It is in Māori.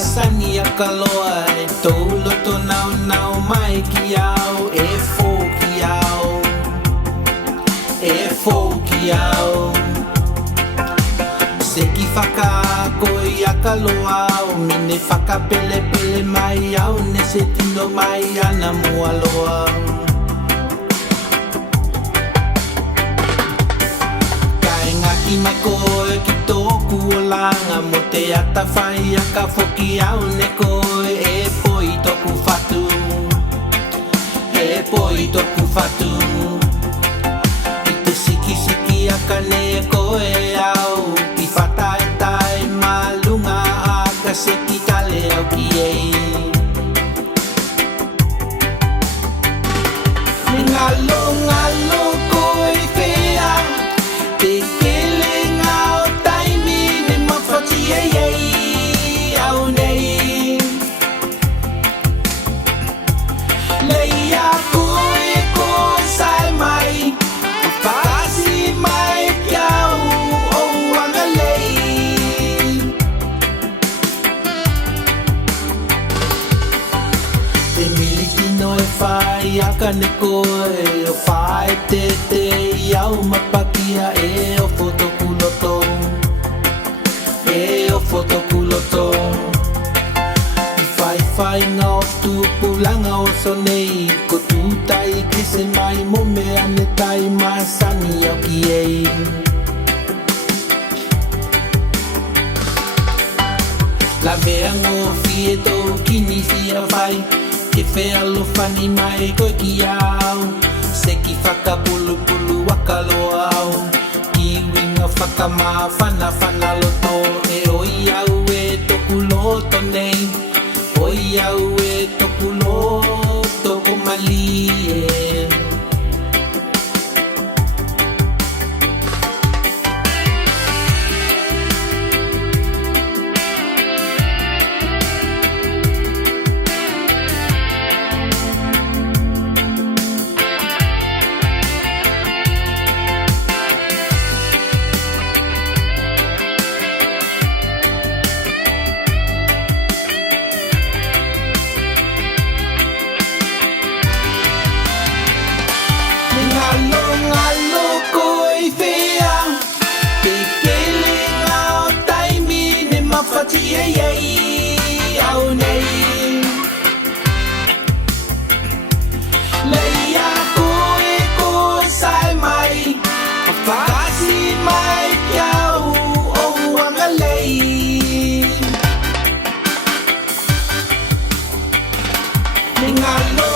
MASANI akaloa e tau loto nau nau mai ki au e fō ki au e fō ki au se ki whaka koi akaloa au mine whaka pele pele mai au ne se tino mai ana mua loa I mai koe ki tōku o langa mo te ata whai a ka whoki au ne koe e poi tōku whatu e poi tōku whatu I te siki siki a ka ne koe au I whatai tai malunga a ka seki kale au ki ei Ngalo ngalo koe whea te Whai aka ne koe o whai te te iau mapakia e o whotokuloto e o whotokuloto I whai ngā o tūpulanga o sonei ko tūtai kese mai mo mea ne tai MASANI au ki ei La vea ngō fie tō kini fia whai Ke whea lo whani mai koe ki au Se ki whakapulu pulu wakaloa au Ki winga whakama whana whana loto E oi au e toku loto nei Oi au e toku loto ko mali e Ngalo koe whea Te kele ngā o taimi ne mawhati e iei au nei Leia koe ko sai mai O whakasi mai ki au o anga lei Ngalo